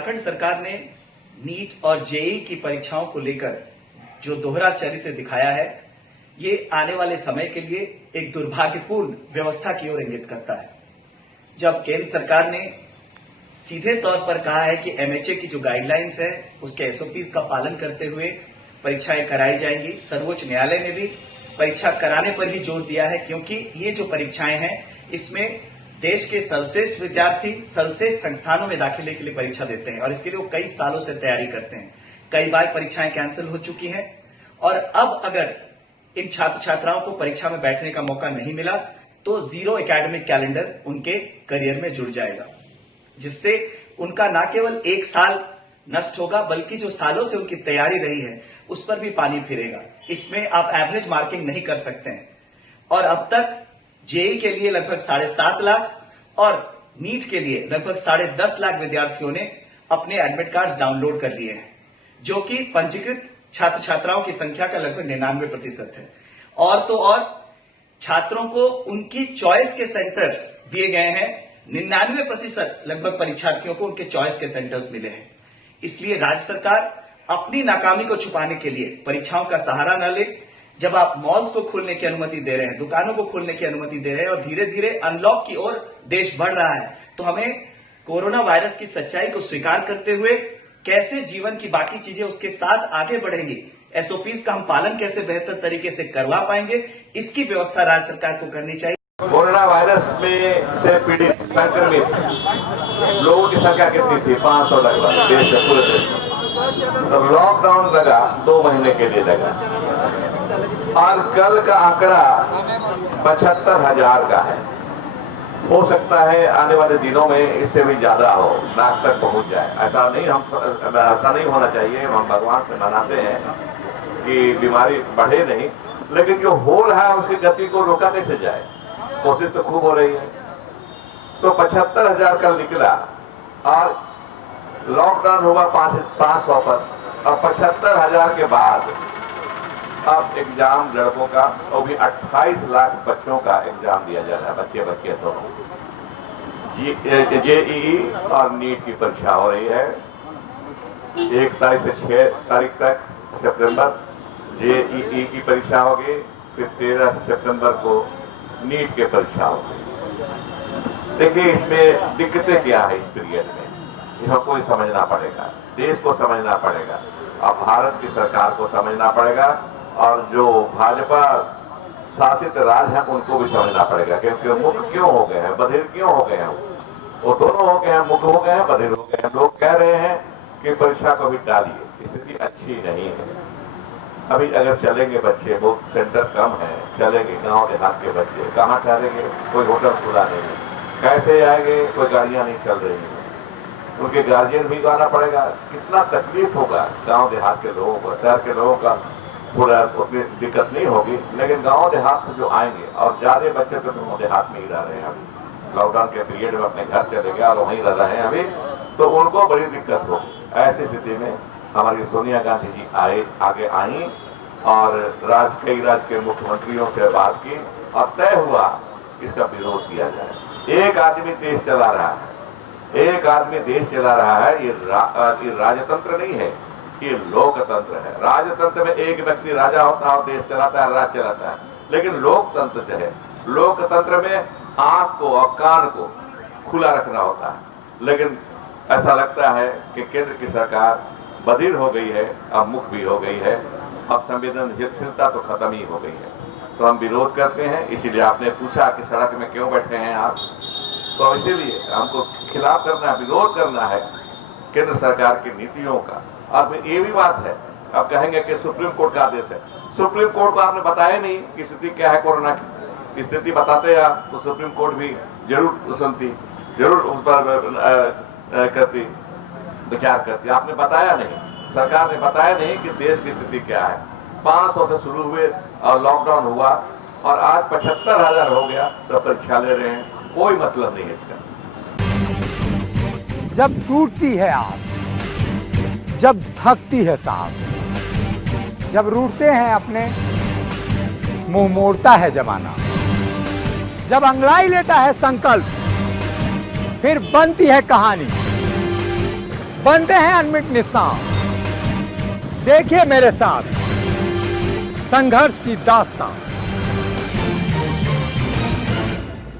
झारखंड सरकार ने नीट और जेईई की परीक्षाओं को लेकर जो दोहरा चरित्र दिखाया है, ये आने वाले समय के लिए एक दुर्भाग्यपूर्ण व्यवस्था की ओर इंगित करता है। जब केंद्र सरकार ने सीधे तौर पर कहा है कि एमएचए की जो गाइडलाइंस है उसके एसओपीज का पालन करते हुए परीक्षाएं कराई जाएंगी। सर्वोच्च न्यायालय ने भी परीक्षा कराने पर ही जोर दिया है, क्योंकि ये जो परीक्षाएं हैं इसमें देश के सर्वश्रेष्ठ विद्यार्थी सर्वश्रेष्ठ संस्थानों में दाखिले के लिए परीक्षा देते हैं और इसके लिए वो कई सालों से तैयारी करते हैं। कई बार परीक्षाएं कैंसिल हो चुकी हैं और अब अगर इन छात्र छात्राओं को परीक्षा में बैठने का मौका नहीं मिला तो जीरो एकेडमिक कैलेंडर उनके करियर में जुड़ जाएगा, जिससे उनका न केवल एक साल नष्ट होगा बल्कि जो सालों से उनकी तैयारी रही है उस पर भी पानी फिरेगा। इसमें आप एवरेज मार्किंग नहीं कर सकते हैं। और अब तक जेईई के लिए लगभग 7.5 लाख और नीट के लिए लगभग 10.5 लाख विद्यार्थियों ने अपने एडमिट कार्ड्स डाउनलोड कर लिए हैं, जो कि पंजीकृत छात्र छात्राओं की संख्या का लगभग 99% है। और तो और छात्रों को उनकी चॉइस के सेंटर्स दिए गए हैं। 99% लगभग परीक्षार्थियों को उनके चॉइस के सेंटर्स मिले हैं। इसलिए राज्य सरकार अपनी नाकामी को छुपाने के लिए परीक्षाओं का सहारा न ले। जब आप मॉल्स को खोलने की अनुमति दे रहे हैं, दुकानों को खोलने की अनुमति दे रहे हैं और धीरे धीरे अनलॉक की ओर देश बढ़ रहा है, तो हमें कोरोना वायरस की सच्चाई को स्वीकार करते हुए कैसे जीवन की बाकी चीजें उसके साथ आगे बढ़ेंगी, एसओपीज का हम पालन कैसे बेहतर तरीके से करवा पाएंगे, इसकी व्यवस्था राज्य सरकार को करनी चाहिए। कोरोना वायरस में से पीड़ित संक्रमित लोगों की संख्या कितनी थी? 500 लगभग देश में, पूरे देश में। तो लॉकडाउन लगा 2 महीने के लिए लगा और कल का आंकड़ा 75,000 का है। हो सकता है आने वाले दिनों में इससे भी ज्यादा हो, लाख तक पहुंच जाए। ऐसा नहीं होना चाहिए। हम भगवान से मनाते हैं कि बीमारी बढ़े नहीं, लेकिन जो हो रहा है उसकी गति को रोका कैसे जाए? कोशिश तो खूब हो रही है। तो 75,000 कल निकला और लॉकडाउन हुआ 500 पर और 75,000 के बाद अब एग्जाम लड़कों का, वो भी 28 लाख बच्चों का एग्जाम दिया जा रहा है। बच्चे दोनों जेईई और नीट की परीक्षा हो रही है। 1 तारीख से 6 तारीख तक सितंबर जेईई की परीक्षा होगी, फिर 13 सितंबर को नीट की परीक्षा होगी। देखिए इसमें दिक्कतें क्या है इस पीरियड में, यह कोई समझना पड़ेगा, देश को समझना पड़ेगा और भारत की सरकार को समझना पड़ेगा और जो भाजपा शासित राज्य हैं उनको भी समझना पड़ेगा। क्योंकि मुख क्यों हो गए हैं, बधिर क्यों हो गए हैं? वो दोनों हो गए हैं, मुख हो गए हैं, बधिर हो गए हैं। लोग कह रहे हैं कि परीक्षा को भी टालिए, स्थिति अच्छी नहीं है। अभी अगर चलेंगे बच्चे, वो सेंटर कम है, चलेंगे गांव देहात के बच्चे, कहाँ ठहरेंगे? कोई होटल खुला नहीं है, कैसे आएंगे? कोई गाड़ियां नहीं चल रही हैं, उनके गार्जियन भी आना पड़ेगा। कितना तकलीफ होगा गांव देहात के लोगों को। शहर के लोगों का थोड़ा उतनी दिक्कत नहीं होगी, लेकिन गांव देहात से जो आएंगे, और ज्यादा बच्चे तो गांव देहात में ही रह रहे हैं। अभी लॉकडाउन के पीरियड में अपने घर चले गए और वहीं रह रहे हैं अभी, तो उनको बड़ी दिक्कत होगी। ऐसी स्थिति में हमारी सोनिया गांधी जी आगे आई और कई राज्य के मुख्यमंत्रियों से बात की और तय हुआ इसका विरोध किया जाए। एक आदमी देश चला रहा है, एक आदमी देश चला रहा है। ये राजतंत्र नहीं है, ये लोकतंत्र है। राजतंत्र में एक व्यक्ति राजा होता है और देश चलाता है, राज्य चलाता है, लेकिन लोकतंत्र जो है, लोकतंत्र में आंख को और कान को खुला रखना होता है। लेकिन ऐसा लगता है कि केंद्र की सरकार बधिर हो गई है, अब मुख भी हो गई है और संवेदनशीलता तो खत्म ही हो गई है। तो हम विरोध करते हैं। इसीलिए आपने पूछा कि सड़क में क्यों बैठे हैं आप, तो इसीलिए हमको खिलाफ करना, विरोध करना है केंद्र सरकार की नीतियों का। और ये भी बात है, अब कहेंगे कि सुप्रीम कोर्ट का आदेश है। सुप्रीम कोर्ट को आपने बताया नहीं कि स्थिति क्या है कोरोना की। स्थिति बताते आप तो सुप्रीम कोर्ट भी जरूर सुनती, जरूर उस पर करती, विचार करती। आपने बताया नहीं, सरकार ने बताया नहीं कि देश की स्थिति क्या है। 500 से शुरू हुए और लॉकडाउन हुआ और आज 75,000 हो गया, तो परीक्षा ले रहे हैं। कोई मतलब नहीं है इसका। जब टूटती है आस, जब थकती है सांस, जब रूठते हैं अपने, मुंह मोड़ता है जमाना, जब अंगड़ाई लेता है संकल्प, फिर बनती है कहानी। बनते हैं अनमिट निशान। देखिए मेरे साथ संघर्ष की दास्तान।